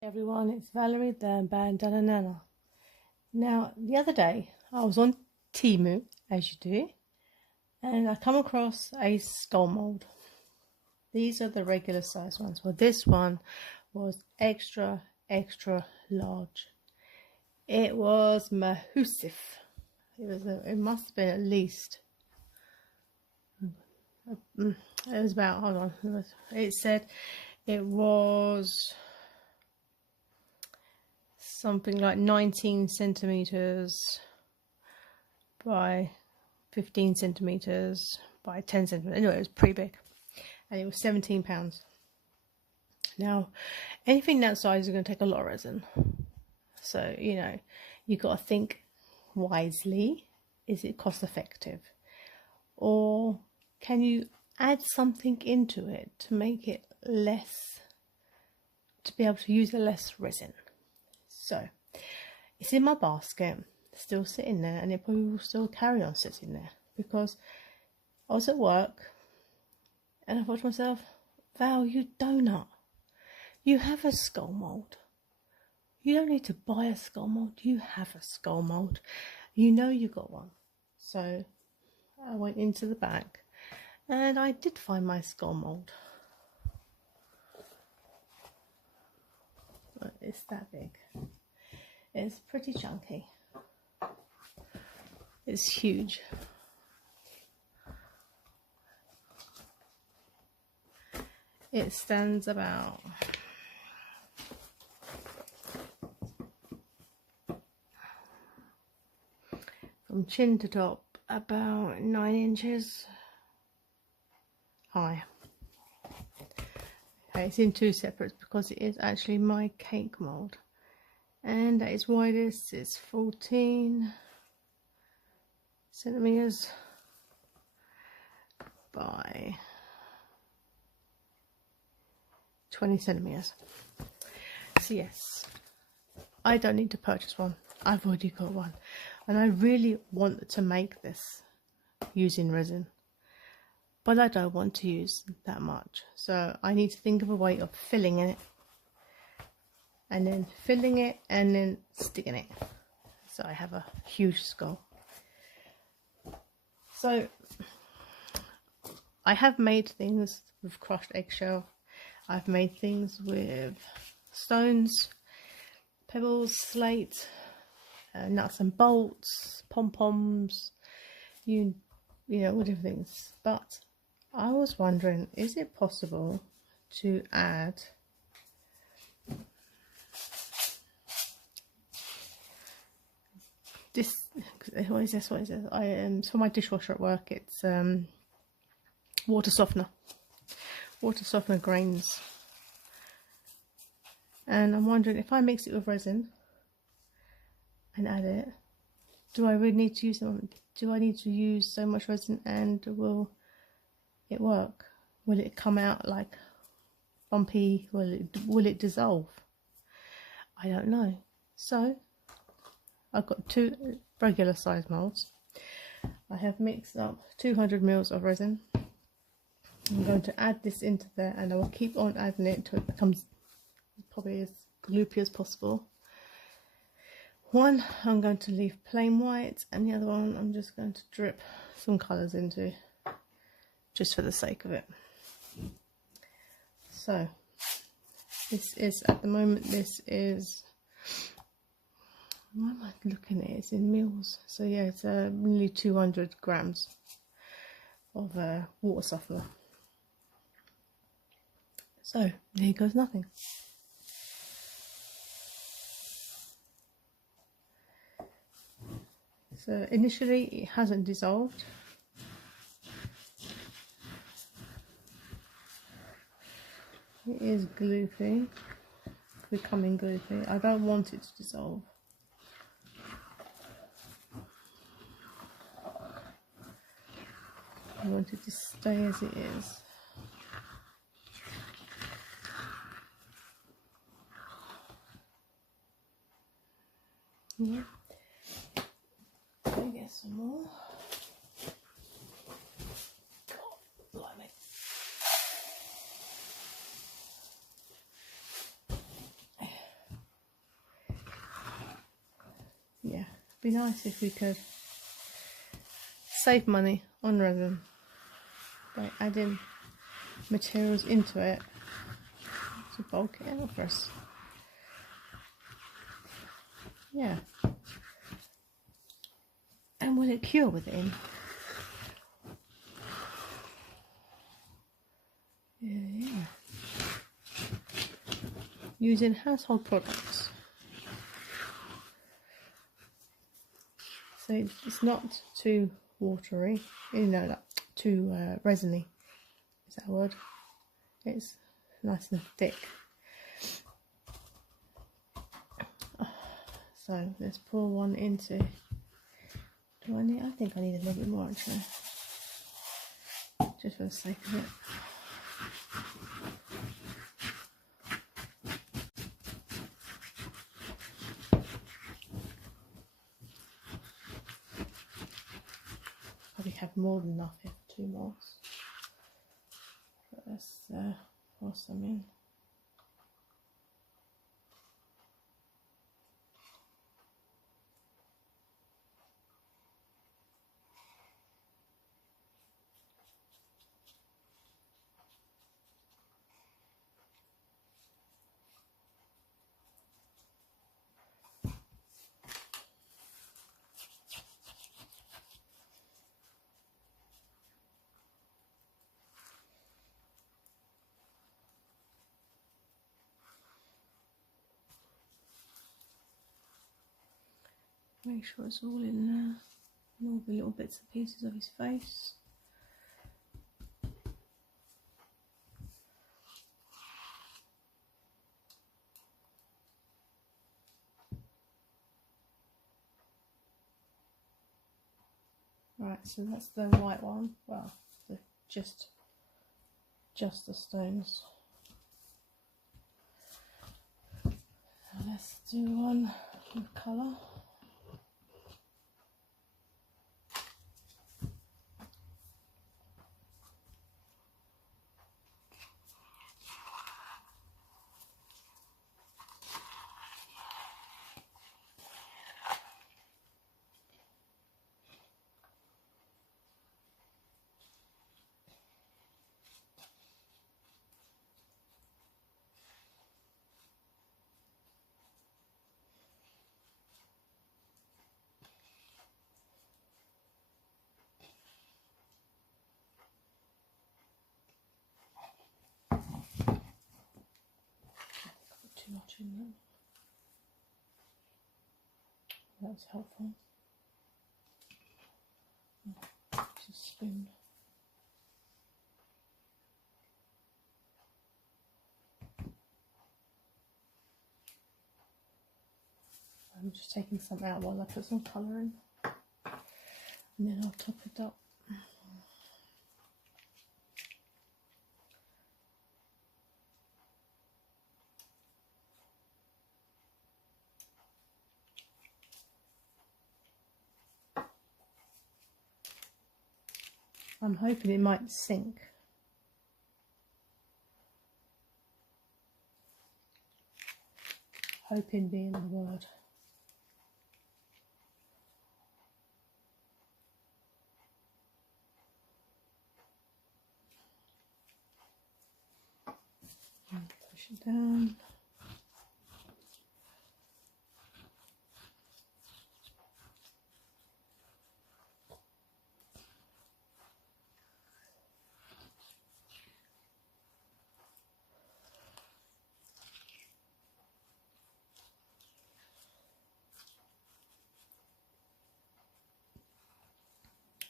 Everyone, it's Valerie the Bandana Nana. Now, the other day I was on Temu, as you do, and I come across a skull mold. These are the regular size ones. Well, this one was extra large. It was massive. It must have been at least. It was about. Hold on. It said it was something like 19 centimeters by 15 centimeters by 10 centimeters. Anyway, it was pretty big, and it was £17. Now, anything that size is going to take a lot of resin, so you've got to think wisely. Is it cost effective, or can you add something into it to make it less, to be able to use less resin? So it's in my basket, still sitting there, and it probably will still carry on sitting there because I was at work and I thought to myself, Val, you donut, you have a skull mold. You don't need to buy a skull mold. You have a skull mold. You know you got one. So I went into the back and I did find my skull mold. But it's that big. It's pretty chunky. It's huge. It stands about from chin to top about 9 inches high. Okay, it's in two separates because it is actually my cake mold. And at its widest, it's 14 centimeters by 20 centimeters. So yes, I don't need to purchase one. I've already got one, and I really want to make this using resin, but I don't want to use that much. So I need to think of a way of filling it, and then filling it, and then sticking it. So I have a huge skull. So I have made things with crushed eggshell. I've made things with stones, pebbles, slate, nuts and bolts, pom-poms, you know, all different things. But I was wondering, is it possible to add this? What is this? It's for my dishwasher at work. It's water softener grains, and I'm wondering if I mix it with resin and add it, do I really need to use them? Do I need to use so much resin, and will it work? Will it come out like bumpy? Will it dissolve? I don't know. So I've got two regular size molds. I have mixed up 200 ml of resin. I'm going to add this into there, and I will keep on adding it until it becomes probably as gloopy as possible. One I'm going to leave plain white, and the other one I'm just going to drip some colours into, just for the sake of it. So this is, at the moment, this is, why am I looking at it? It's in mils. So yeah, it's nearly 200 grams of water softener. So here goes nothing. So initially it hasn't dissolved. It is gloopy, becoming gloopy. I don't want it to dissolve. I want it to stay as it is. Yeah. Let me get some more. God, blimey. Be nice if we could save money on resin by adding materials into it to bulk it out for us. Yeah. And will it cure within? Yeah. Using household products. So it's not too watery, you know, like too resiny. Is that a word? It's nice and thick. So let's pour one into. I think I need a little bit more actually, just for the sake of it. Probably have more than enough here for 2 more. But let's pour some in. Make sure it's all in there, and all the little bits and pieces of his face. Right, so that's the white one. Well, just the stones. Now let's do one with colour. Too much in there. That was helpful. Just a spoon. I'm just taking some out while I put some colour in, and then I'll top it up. I'm hoping it might sink. Hoping being the word. And push it down.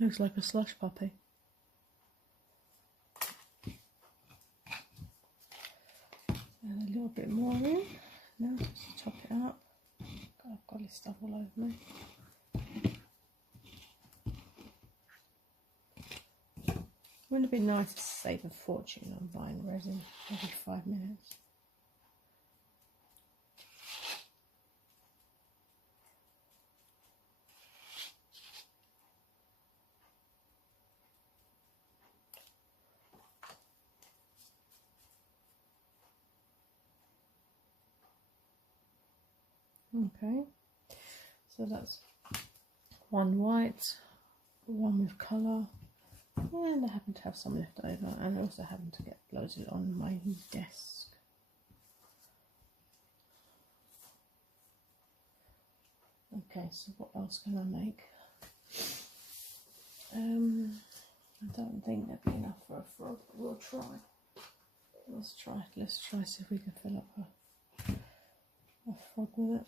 Looks like a slush puppy. And a little bit more in. Now just to top it up. God, I've got this stuff all over me. Wouldn't it be nice to save a fortune on buying resin every 5 minutes? Okay, so that's one white, one with colour, and I happen to have some left over, and I also happen to get loads of it on my desk. Okay, so what else can I make? I don't think that'd be enough for a frog. We'll try. Let's try see if we can fill up a frog with it.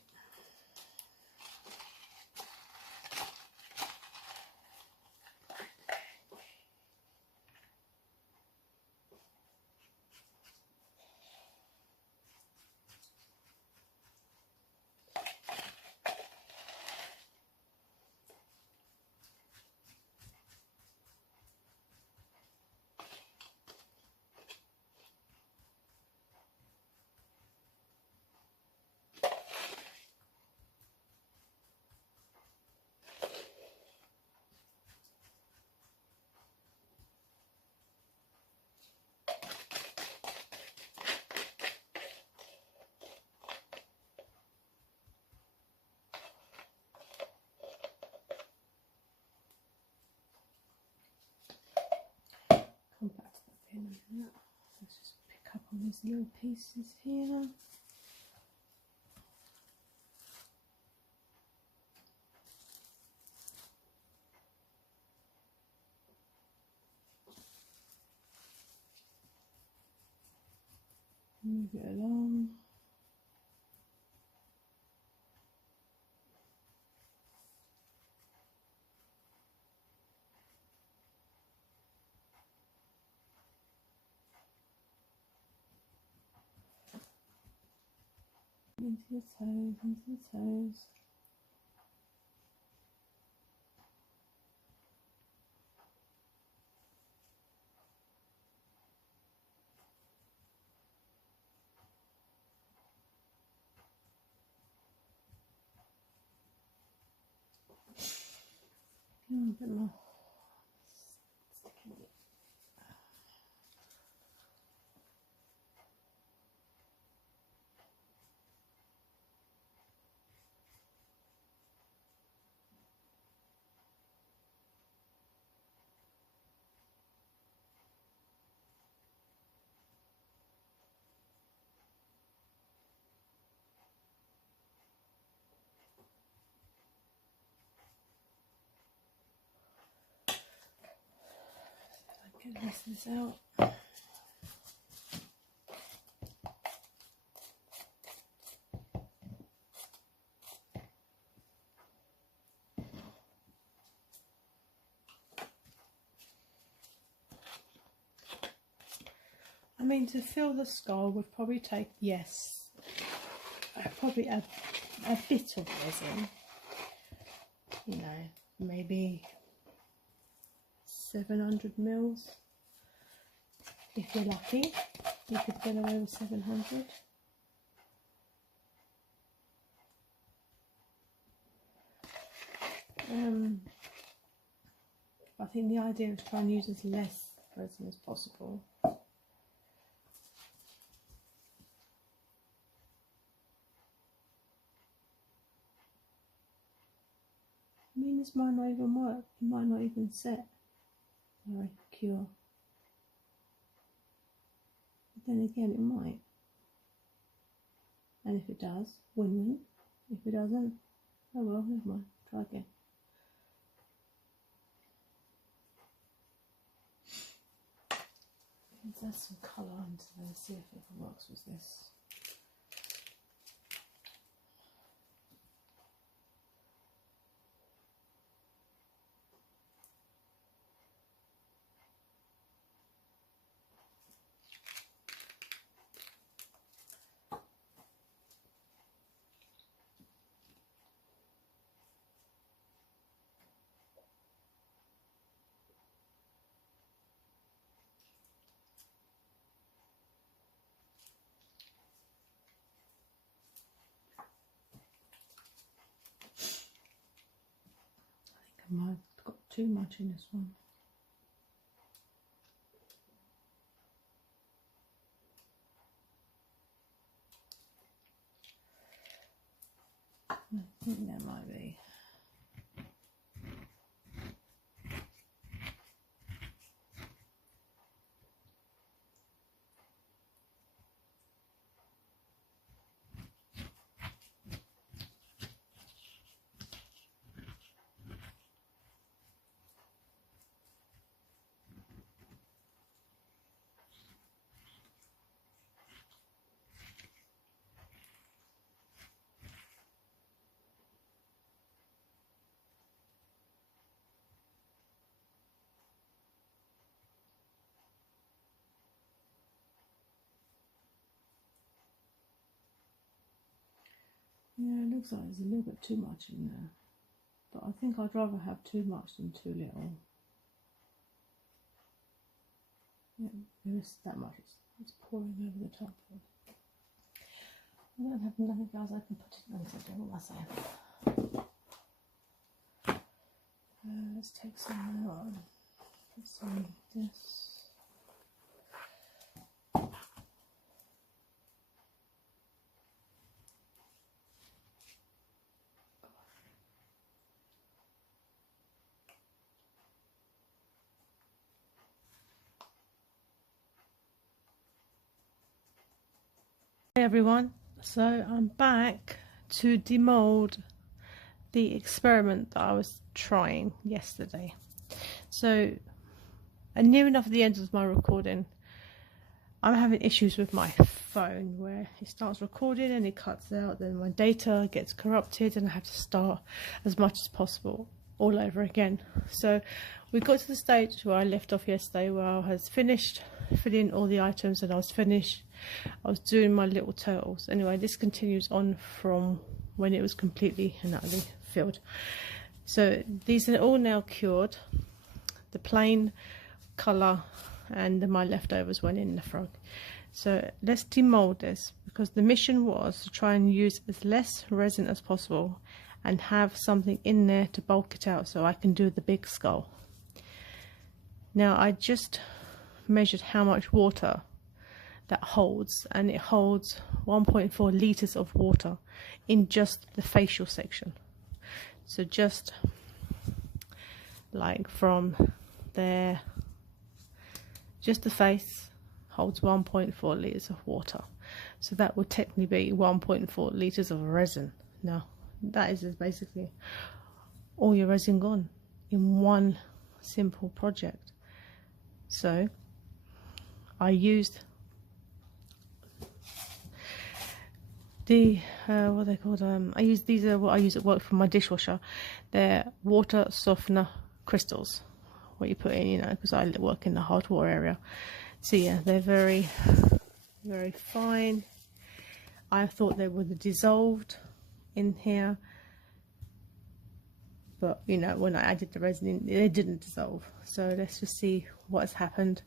Come back to the pin in a minute. Let's just pick up on these little pieces here. Move it along. Into the toes, into the toes. A bit more. Sticking it. Get the rest of this out. I mean, to fill the skull would probably take, yes, probably a bit of resin. You know, maybe 700 mils. If you're lucky, you could get away with 700. I think the idea is to try and use as less resin as possible. I mean, this might not even work. It might not even set. Or cure. But then again, it might. And if it does, win-win. If it doesn't, oh well, never mind. Try again. Let's add some colour onto this, see if it works with this. I might have got too much in this one. I think there might be. Yeah, it looks like there's a little bit too much in there, but I think I'd rather have too much than too little. Yeah, there is that much. It's pouring over the top. I don't have nothing else I can put it on. What am I saying? Let's take some more. Put some of this. Hey everyone, so I'm back to demold the experiment that I was trying yesterday. So I'm near enough at the end of my recording. I'm having issues with my phone where it starts recording and it cuts out, then my data gets corrupted and I have to start as much as possible all over again. So we got to the stage where I left off yesterday, where I was finished filling all the items and I was doing my little turtles. Anyway, this continues on from when it was completely and utterly filled. So these are all now cured. The plain colour and my leftovers went in the frog. So let's demold this, because the mission was to try and use as less resin as possible and have something in there to bulk it out so I can do the big skull. Now I just measured how much water that holds, and it holds 1.4 litres of water in just the facial section. So just like from there, just the face holds 1.4 litres of water. So that would technically be 1.4 litres of resin. Now that is basically all your resin gone in one simple project. So I used the what are they called? I use these are what I use at work for my dishwasher. They're water softener crystals. What you put in, you know, because I work in the hard water area. So yeah, they're very, very fine. I thought they would have dissolved in here, but you know, when I added the resin in, they didn't dissolve. So let's just see what has happened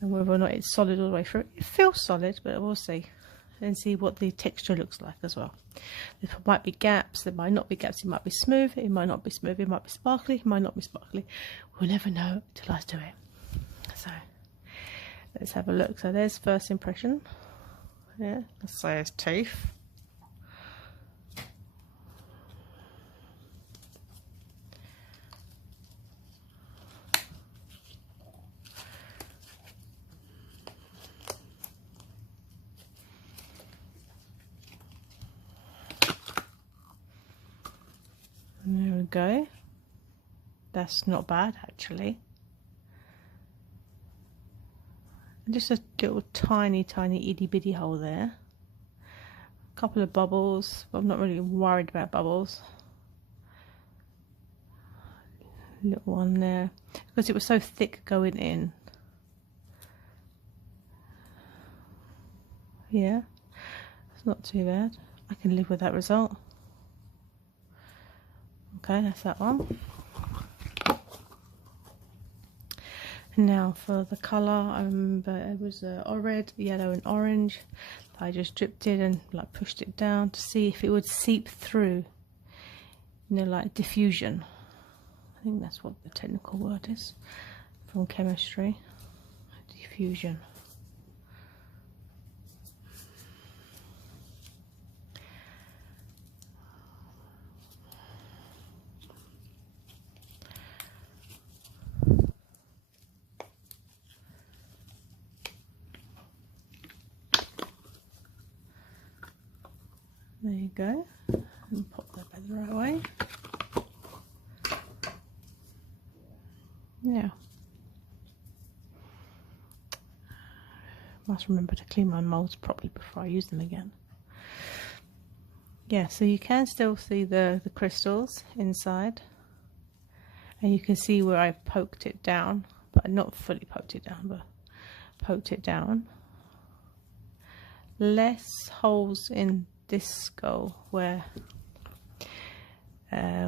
and whether or not it's solid all the way through. It feels solid, but we'll see. And see what the texture looks like as well. There might be gaps, there might not be gaps, it might be smooth, it might not be smooth, it might be sparkly, it might not be sparkly. We'll never know till I do it. So let's have a look. So there's first impression. Yeah, let's say it's teeth. There we go. That's not bad actually. Just a little tiny itty bitty hole there. A couple of bubbles, but I'm not really worried about bubbles. Little one there, because it was so thick going in. Yeah, it's not too bad. I can live with that result. Okay, that's that one. Now for the colour, I remember it was red, yellow and orange. I just dripped it and like pushed it down to see if it would seep through, you know, like diffusion. I think that's what the technical word is from chemistry. Diffusion. There you go, and pop that back the right way. Yeah. Must remember to clean my moulds properly before I use them again. Yeah, so you can still see the crystals inside, and you can see where I poked it down, but not fully poked it down, but poked it down. Less holes in this go where,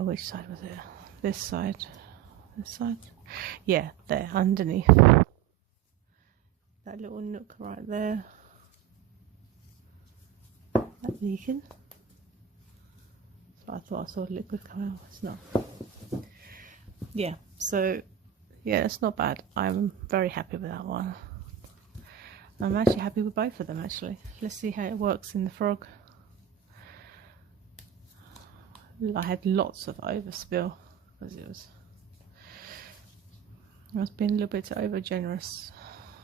which side was it? This side, yeah, there underneath that little nook right there, that leaking. So I thought I saw liquid come out. It's not. Yeah, so yeah, it's not bad. I'm very happy with that one. I'm actually happy with both of them actually. Let's see how it works in the frog. I had lots of overspill because I was being a little bit over generous.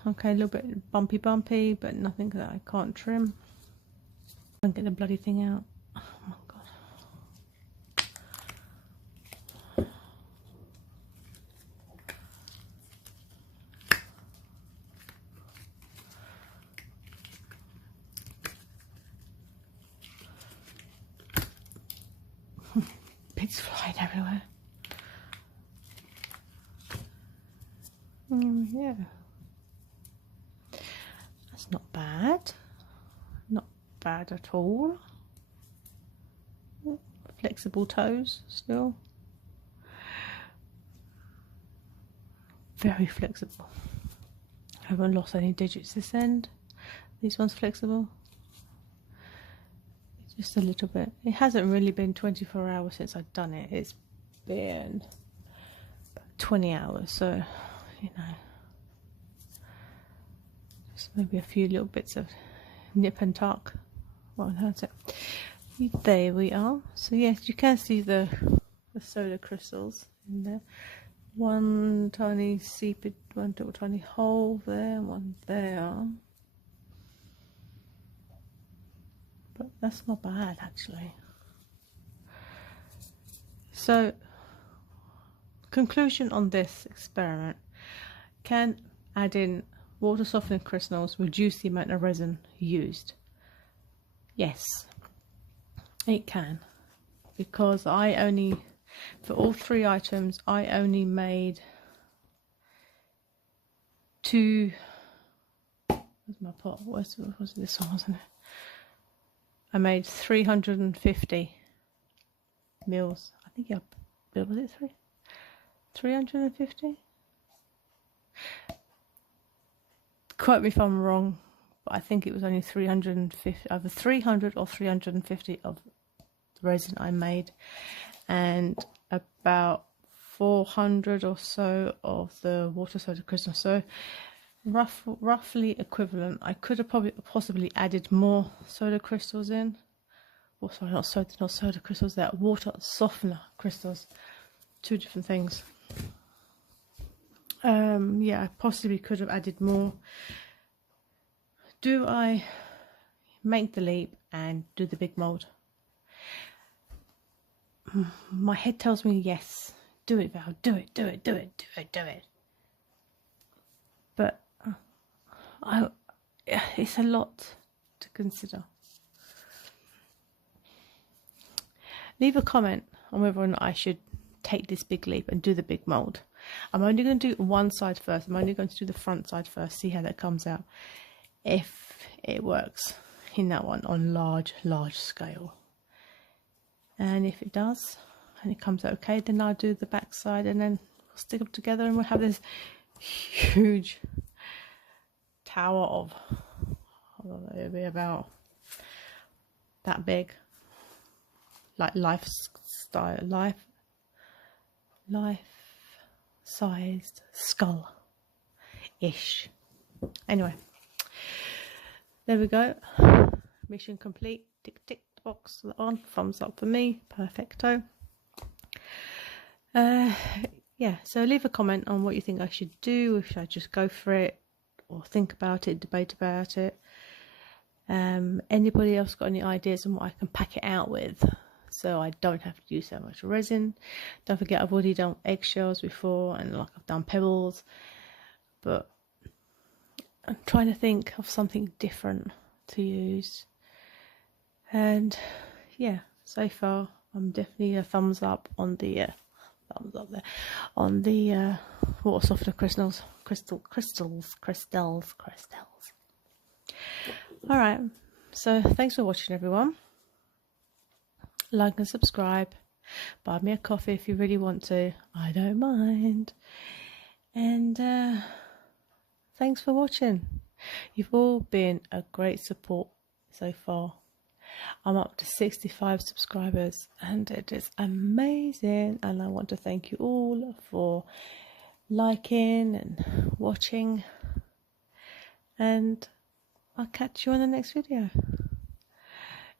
Okay, a little bit bumpy, but nothing that I can't trim. Don't get the bloody thing out. Oh my god. Bits flying everywhere. Yeah. That's not bad. Not bad at all. Flexible toes still. Very flexible. I haven't lost any digits this end. This one's flexible. Just a little bit. It hasn't really been 24 hours since I've done it. It's been 20 hours, so you know, just maybe a few little bits of nip and tuck. Won't hurt it. There we are. So yes, you can see the soda crystals in there. One tiny seepage, one little tiny hole there, one there. But that's not bad actually. So, conclusion on this experiment: can adding water softening crystals reduce the amount of resin used? Yes, it can, because I only, for all three items, I only made two. Where's my pot? Was this one, wasn't it? I made 350 mils. I think, yeah, was it 350? Quote me if I'm wrong, but I think it was only 350, either 300 or 350 of the resin I made, and about 400 or so of the water soda crystal. So roughly equivalent. I could have probably possibly added more soda crystals in. Oh, sorry, not soda crystals. They're water softener crystals. Two different things. Yeah, I possibly could have added more. Do I make the leap and do the big mold? My head tells me yes. Do it, Val. Do it. But it's a lot to consider. Leave a comment on whether or not I should take this big leap and do the big mold. I'm only going to do one side first. I'm only going to do the front side first, see how that comes out, if it works in that one on large scale. And if it does and it comes out okay, then I'll do the back side, and then we'll stick them together and we'll have this huge tower of, I don't know, it'll be about that big, like life-sized skull-ish. Anyway, there we go. Mission complete. Tick tick the box on. Thumbs up for me. Perfecto. Yeah, so leave a comment on what you think I should do. If I just go for it, or think about it, debate about it. Anybody else got any ideas on what I can pack it out with, so I don't have to use so much resin? Don't forget, I've already done eggshells before, and like I've done pebbles, but I'm trying to think of something different to use. And yeah, so far I'm definitely a thumbs up on the water softener crystals. All right, so thanks for watching, everyone. like and subscribe. Buy me a coffee if you really want to. I don't mind. And thanks for watching. You've all been a great support so far. I'm up to 65 subscribers and it is amazing, and I want to thank you all for liking and watching, and I'll catch you on the next video.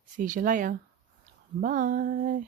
See you later. Bye.